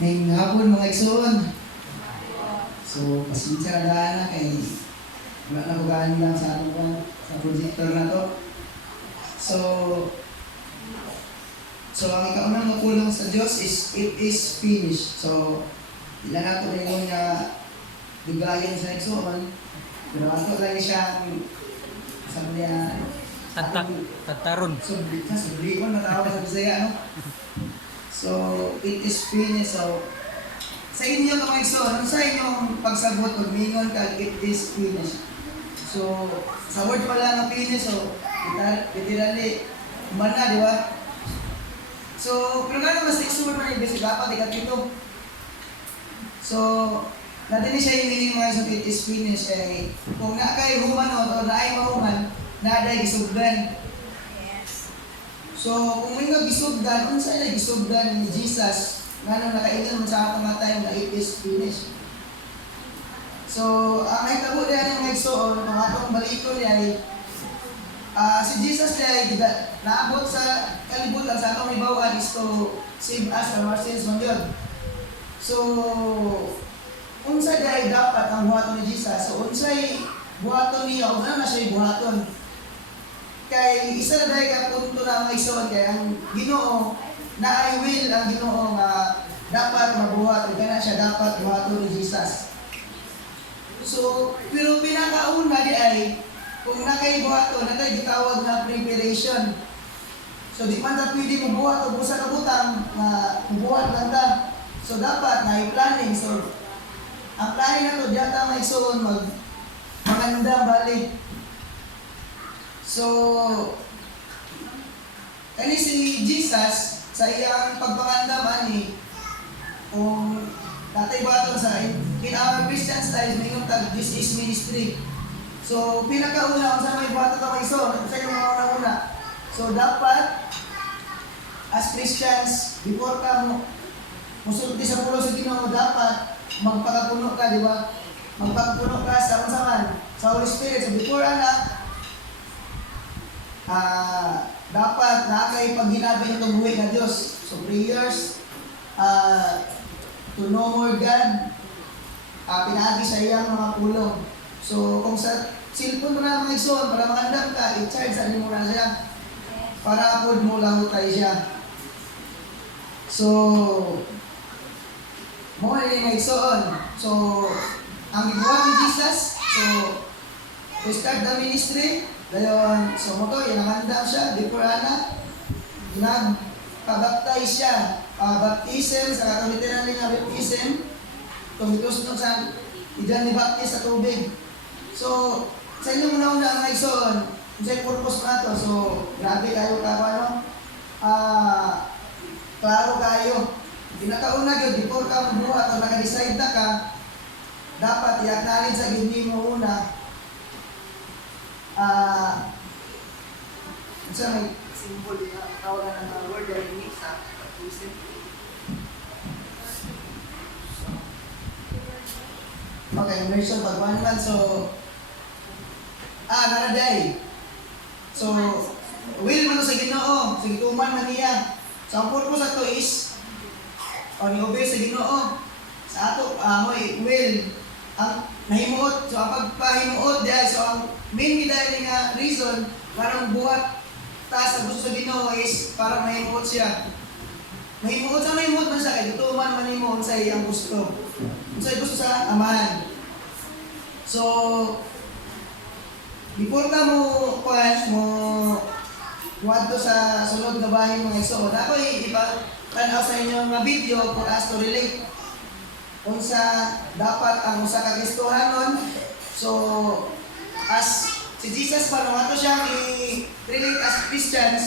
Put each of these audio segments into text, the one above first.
Ngayong hapon mga igsoon. So, pasensya na kay wala na bugaan lang sa ano ko, sa projector na to. So ang ikaunang makulong sa Diyos is, it is finished. So, ilan nato na yung bigayan sa igsoon. Pero ato lang siya, sabi niya, Tataron. subli ko, natawag sa Bisaya, no? So, it is finished. So, sa inyo mga igsoon, ano sa inyong pagsabot, pagmingon ka, it is finished. So, sa word pala nga finish, so, literally, umana, di ba? So, pero nga naman sa igsoon man yung basic, dapat ikatito. So, natin siya yung meaning mga igsoon, it is finished. Eh, kung na kayo humanod o na ay mahuman, na ay gisugdan. So, kung may gisugdan, kung saan ay gisugdan ni Jesus, nga nung nakaingan mo sa atong mga time na it is finished. So, ang nahitabo niya ng igsoon, kung atong balikon niya ay, si Jesus niya ay naabot sa kalibutan sa atong ibawan is to save us from our sins from God. So, unsa day dapat ang buhaton ni Jesus? So, unsay buhaton niya, o na siya buhaton? Kay isa na dahil ka punto na ang igsoon, kay ang Ginoo na ay will ang Ginoo nga dapat mabuhat, o kaya siya dapat buhaton ni Jesus. So, pero pinakauna di ay, kung nakaibuhaton, nakagitawag na preparation. So, di man na pwede mabuhat o busa na butang na mabuhat lang ta. So, dapat na i-planning. So, ang planning na to, diyata may igsoon, maganda balik. So, kani si Jesus, sa iyang pagpangandam ani, kung datay baton sa in our Christian style, mayroon tag, this is ministry. So, pinakauna, kung saan may baton na may son, sa yung mga una. So, dapat, as Christians, before ka mo, musulti sa pulo sa Ginoo, dapat magpakapuno ka, di ba? Magpakapuno ka sa unsaman, sa Holy Spirit. So, before anak, dapat nakay paghinabi itong buhay na Diyos. So, prayers, to know more God, pinaagi sa iyang mga pulong. So, kung sa cellphone mo na mga igsoon, para makandam ka, i-charge sa mo na siya. Para apod mo lahutay siya. So, mga mga igsoon. So, ang ginawa ni Jesus, so, to start the ministry, dayon, so mo to, inangandam siya, before ana, nagpabaptize siya, baptism, sa kataliteran niya baptism, tumitos nung sa idan ni baptize sa tubig. So, sa inyong una-una ang igsoon, sa purpose na to, so, grabe kayo ka, ano, klaro kayo. Pinakauna yun, before ka mabuhat o naka-decide na ka, dapat i-acknowledge sa gindi mo una, sa may symbol na tawagan ng word na rin sa baptism. Okay, immersion pagkuhan naman. So, naraday. So, will man sa Ginoo, sa gituman man niya. So, ang purpose ato is, ni-obey sa Ginoo. Sa ato, will, ang nahimuot. So, ang pagpahimuot dahil, so, ang main dahil nga reason, parang buhat taas ang gusto sa Ginoo is, parang mahimuot siya. Mahimuot man siya, kaya gituman man himuot sa iyang gusto. Sa gusto sa amahan. So, before ka mo wadto sa sunod na bahay mga igsoon, ako ipatanaw sa inyo mga video for us to relate unsa dapat ang usa ka Kristohanon. So, as si Jesus pa nung ato siyang i-relate as Christians,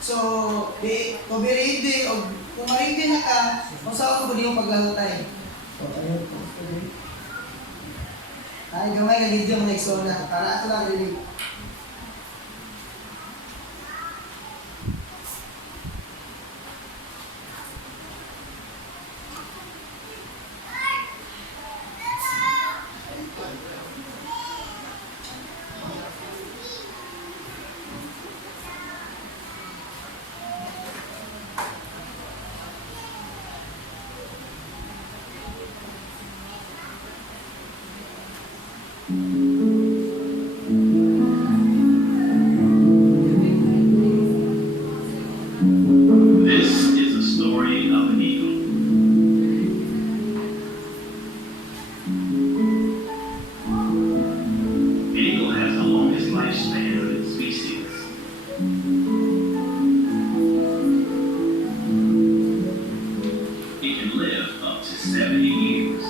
so, to be ready, o kung ma-ready na ka, kung saan mo yung paglahutay. Ay, gamay na video mga igsoon na, para ato lang relate. of an eagle. An eagle has the longest lifespan of its species. It can live up to 70 years.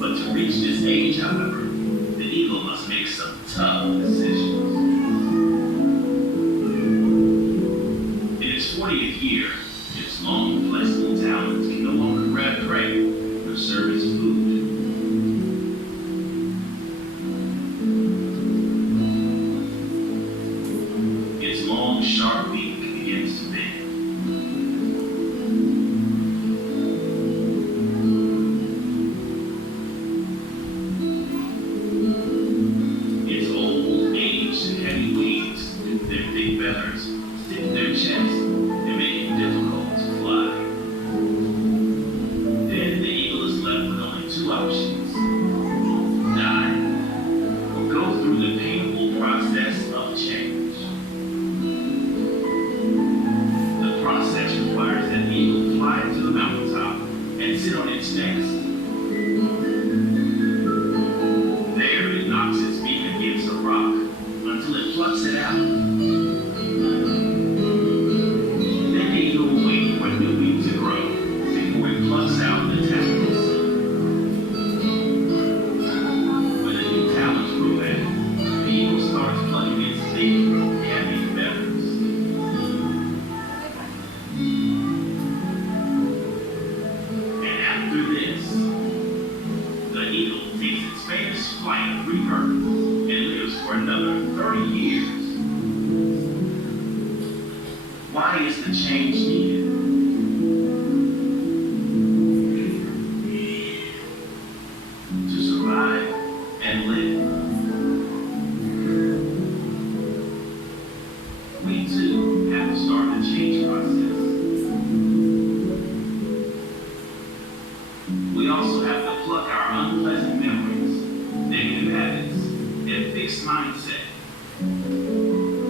But to reach this age, however, the eagle must make some tough decisions. In its 40th year, its long, flexible talons can no longer grab prey or serve as food. Its long, sharp beak begins to bend. Its old, aged, and heavy wings, their thick feathers, stick to their chest and make it difficult to fly. Then the eagle is left with only two options: die or go through the painful process of change. The process requires that the eagle fly to the mountaintop and sit on its nest. There it knocks its beak against a rock until it plucks it out. Then the eagle will wait for a new wing to grow before it plucks out the talons. When the new talons grow back, the eagle starts plucking its thick, heavy feathers. And after this, the eagle takes its famous flight of rebirth and lives for another 30 years. Why is the change needed? To survive and live. We too have to start the change process. We also have to pluck our unpleasant memories, negative habits, and fixed mindset.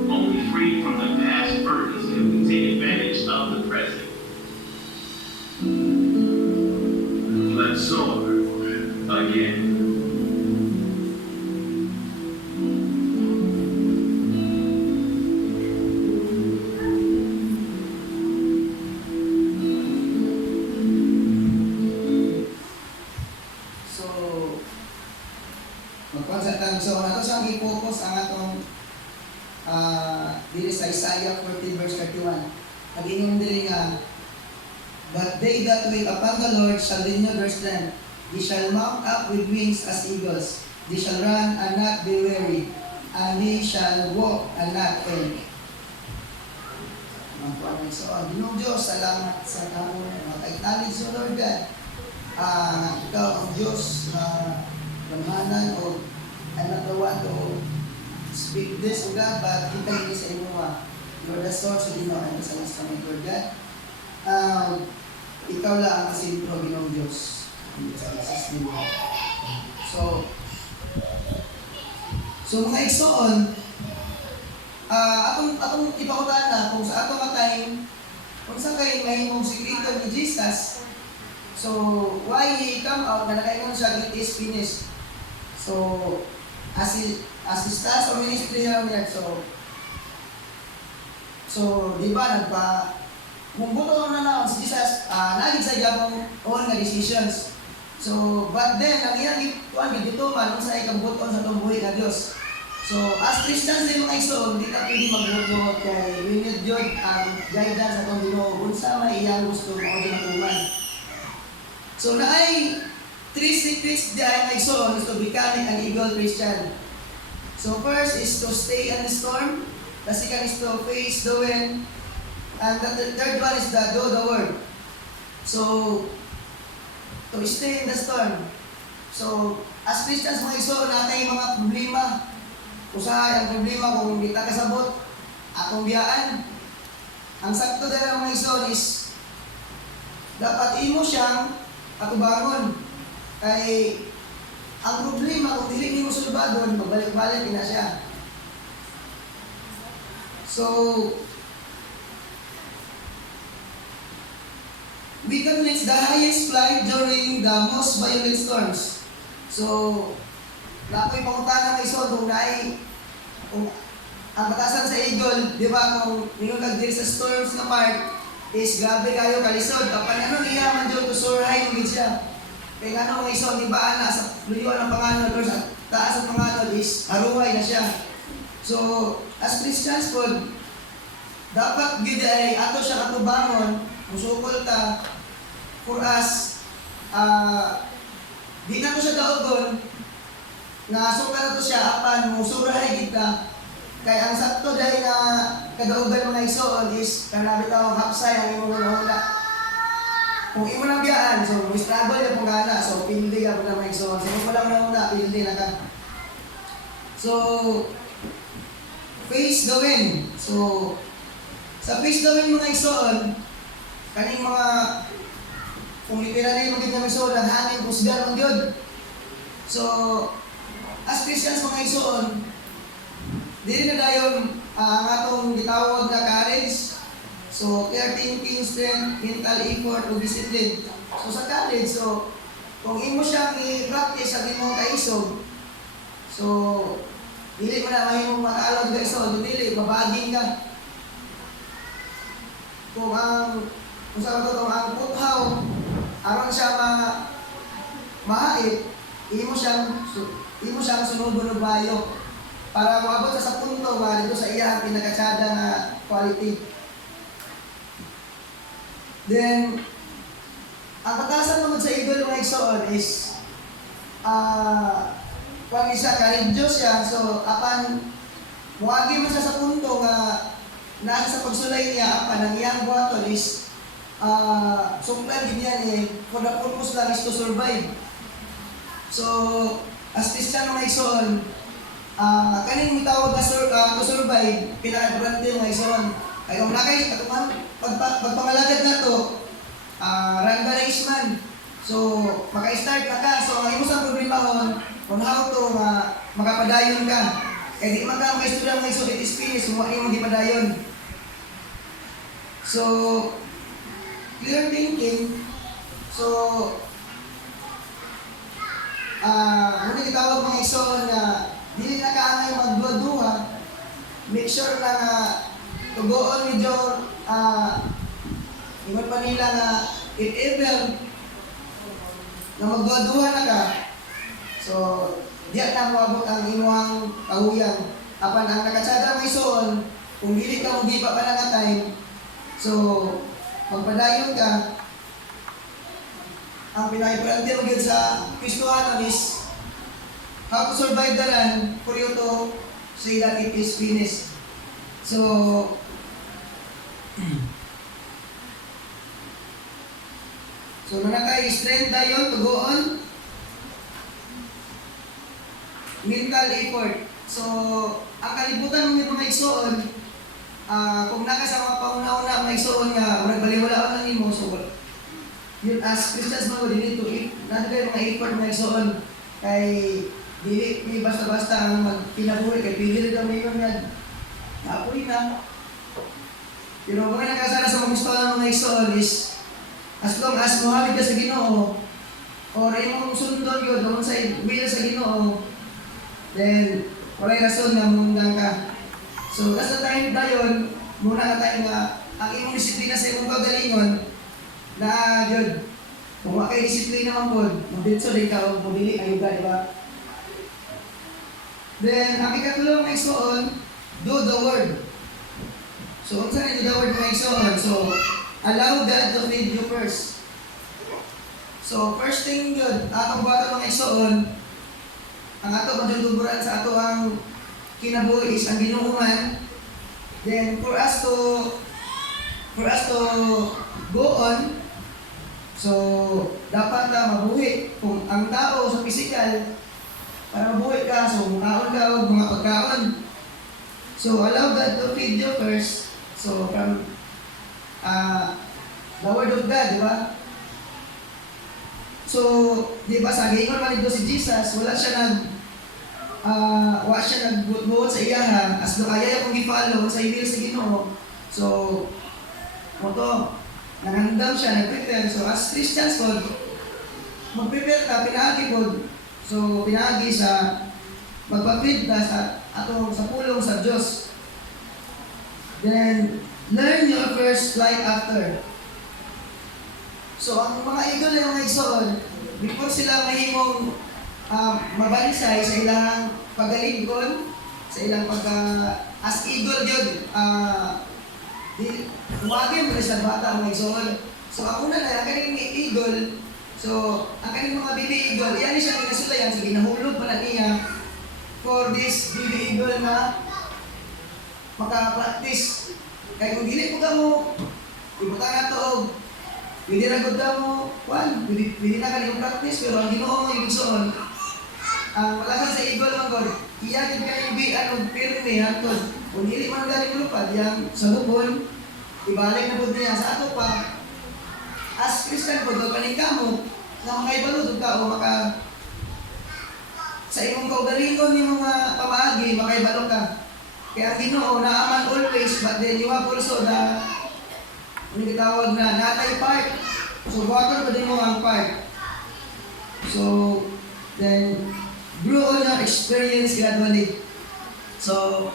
Only free from the past burdens can we take advantage of the present. Let's soar again. So, magkonsentrang so nato siyang i-focus ang atong dili sa Isaiah 14 verse 31. Ang inyong dili nga, but they that wait upon the Lord shall renew their strength. They shall mount up with wings as eagles. They shall run and not be weary, and they shall walk and not faint. So, Ginoo Diyos, salamat sa kamo. Mag-acknowledge mo, Lord God. Ikaw ang Diyos na lamanan o I'm not the one to speak this o God, but kita hindi sa inyo You're the source of Ginoo and sa mas kami, Lord God. Ikaw lang ang sintro, Ginoo Diyos. Sa Jesus name. So mga igsoon, atong ipakutahan na kung sa atong time, kung sa kayo mahimong sikreto ni Jesus. So, why he come out, na nakaingon siya, it is finished. So, as he starts sa ministry niya, so, di ba, kung buto na naon si Jesus, naging sa iyang own na decisions. So, but then, ang iyang dito man, kung sa ikang buton sa tumbuhi na Diyos. So, as Christians din mga igsoon, hindi ka pwede magbutot kay we need yun ang guidance sa itong Ginoo. Kung sa may iyang gusto, mga ginatuman. So, naay 3 secrets diyan ay so is to becoming an eagle Christian. So, first is to stay in the storm. The second is to face the wind. And the third one is to do the word. So, to stay in the storm. So, as Christians mga iso, natay mga problema. Usahay ang problema kung hindi ta kasabot, akong biyaan. Ang sakto dala mga iso is, dapat imo siyang atubangon. Kay, ang problema kung dili mo sulbadon, magbalik-balik na siya. So, we can reach the highest flight during the most violent storms. So, nakoy pangutana ng iso kung kung ang batasan sa Eagle, di ba, kung ningon kag diri sa storms na part is grabe kayo kalisod. Kapag ano iyaman dyan to soar high yung siya. Kaya ano mga iso, di ba, sa luyuan ng panganod or sa taas ng panganod is haruhay na siya. So, as Christians po, dapat gid ay ato siya katubangon, musukol ta for us, di na to siya daogon, na sukal na to siya, apan musurahay kita. Kaya ang sakto dahil na kadaugan mga isoon is, kanabi tawag hapsay ang imong hula. Kung imo nang biyaan, so struggle yung pangana, so pildi ka po mga isoon. So kung walang nauna, pildi na ka. So, face the wind. So, sa face the wind mga isoon, kaning mga kung literally magiging kami isoon, ang hangin kusgan ang yun. So, as Christians mga isoon, dili na dayon ang atong gitawag na courage. So, clear thinking, strength, mental effort, o discipline. So, sa college, so, kung imo siyang i-practice sa imong kaisog, so, dili mo na mahimong makaalog ka isog, dili, babaging ka. Kung ang puthaw, aron siya mahait, imo siyang sunod-sunod bayo para maabot sa punto nga dito sa iya ang pinakatsada na quality. Then, ang batasan naman sa Eagle mga igsoon is kung isa courageous siya, so apan muagi man siya sa punto nga nasa sa pagsulay niya, apan ang iyang buhaton is suklan din yan for the purpose lang is to survive. So, as Christian mga igsoon, kaning mitawag na to survive, pinaka-importante mga igsoon. Ay kung nakay, pagpangalagad na to, run the race man. So, maka-start na ka. So, ang imusang problema on how to makapadayon ka. Kaya di man ka maka-student ng iso, it is finished, kung ano di padayon. So, clear thinking. So, muna itawag mga iso na dili na kaangay magduwa-duwa, make sure na tugoon with your ingon pa nila na if ever na magduwa-duwa na ka, so diyan na moabot ang imuhang kahuyan. Apan ang nakatsada mo isuon, kung dili ka hindi pa panangatay, so magpadayon ka. Ang pinaka-importante mo yun sa Kristohanon is how to survive the land for you to say that it is finished. So, so nanakay strength tayo, tugoon, mental effort. So, ang kalibutan ng mga igsoon, kung nakasama pa una-una mga igsoon nga, nagbaliwala lang nimo, so yun as Christians mo, we need to eat, natin mga effort mga igsoon, kay dili basta-basta ang magkinabuhi, kay pili rin kami yun yan. Apoy na. Pero kung nakasala sa mga gusto ng mga igsoon is, as long as muhamid ka sa Ginoo, or imong sundon yun, doon sa will sa Ginoo, then walay rason na mundang ka. So, as the time na yun, muna ka tayo nga, ang imong disiplina sa imong kagalingon, na yun, kung wakay disiplina man po, mabitso din ka, o mabili kayo ka, di ba? Then, ang ikatulong mga igsoon, do the word. So, kung saan do the word mga igsoon? So, allow God to feed you first. So, first thing yun, atong buhaton mga igsoon, ang ato magduduburan sa ato ang kinabuhi is ang ginuuman. Then, for us to go on, so, dapat mabuhi. Kung ang tao sa physical, para mabuhi ka, so mukhaon ka o mga pagkaon. So, allow God to feed you first. So, from the Word of God, di ba? So, di ba, sa gingon man ito si Jesus, wala siya nagbuot sa iyahan, as do kaya akong i-follow sa email sa Ginoo. So, moto, nangandam siya, nag-prepare. So as Christians po, mag-prepare ka, pinagi po. So pinagi sa magpapit ka sa pulong sa Diyos. Then, learn your first flight after. So ang mga idol na mga igsoon, before sila mahimong mabalisay sa ilang pagalingkon, sa ilang as idol yun, umagay mo sa bata mga igsoon. So ako na ang kaning idol, so ang kaning mga bibi idol, yan siya ginasulayan, sige nahulog pa na niya for this bibi idol na maka-practice. Kaya kung dili po ka mo, ibutan na to, pwede na gud ka mo, pwede na ka yung practice, pero ang Ginoo mo yung igsoon, ang malasan sa igol mga God, iyagin ka yung pirme, hantod. Kung dili man galing lupad, yung sa lubon, ibalik na po niya sa ato pa. As Christian po, doon kaning kamo, na makaibalod ka o sa imong kaugalingon ni mga pamagi, makaibalo ka. Kaya ang Ginoo, naaman always, but then you have also the tawag na natay part. So, buhatan pa din mo ang part. So, then, grow on your experience gradually. So,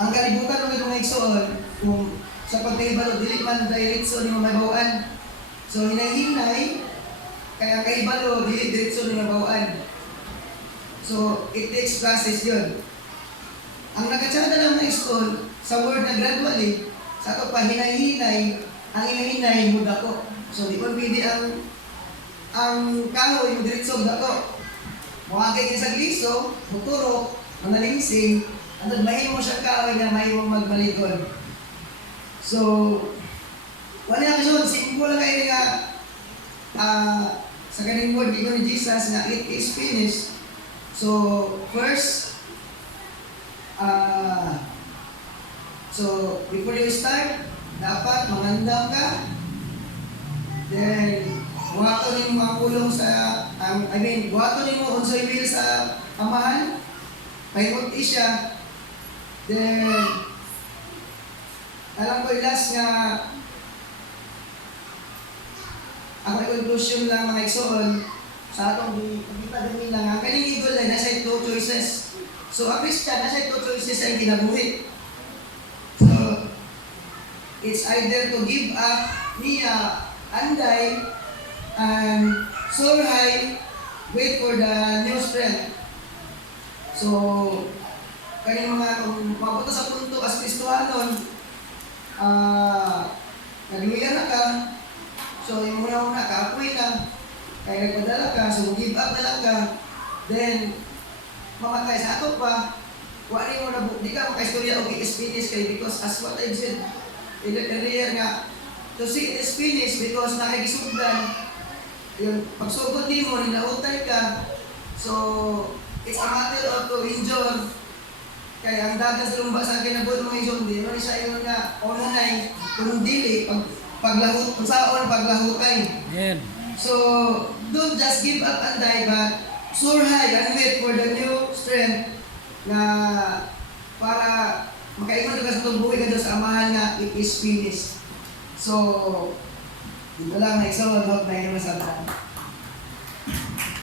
ang kalibutan ng itong igsoon, kung sa pagkaibalo, dili man diretso ni mamabawaan. So, hinay-hinay, kaya kaibalo, dili diretso ni mamabawaan. So, it takes process yun. Ang nakatsada lang na igsoon, sa word na gradually, sa ito pa, hinay-hinay, ang hinay-hinay, muda ko. So, di ko pwede ang kahoy, yung diretso, muda ko. Mukagay sa gliso, muturok, manalingsing, at mahimo mo siyang kaaway na mahimo magmalikod. So, wala ka siya, simple lang kayo nga sa kaning word ni Jesus na it is finished. So, first, so before you start, dapat mangandam ka. Then, buhaton yung mga pulong sa, buhaton yung mga unsoy will sa amahan. Pahimot siya. Then, alam ko last nga, ang conclusion lang mga igsoon, sa atong kita din lang, ang kaning igol ay nasa two choices. So, a Christian, nasa two choices ay kinabuhi. So, it's either to give up niya, anday, and soar high, wait for the new strength. So, kanyang mga, kung mapunta sa punto as Kristohanon, nagluya na ka, so yung muna-una, kaapoy na, kaya nagpadala ka, so give up na lang ka, then, mamatay sa ato pa, kung ano yung muna, di ka makaistorya o is finished kayo, because as what I said earlier nga, to see it is finished because nakagisugdan, yung pagsugod din mo, nilautay ka, so, it's a matter of to endure. Kaya ang dagat sa lumba sa akin na buwan mga isong di, ano siya yung nga, online, kung dili, paglahut, kung saan paglahutay. Amen. So, don't just give up and die, but soar high and wait for the new strength na para makaingon ka sa itong buhay ka sa amahan na it is finished. So, dito lang na isang, not na yun sa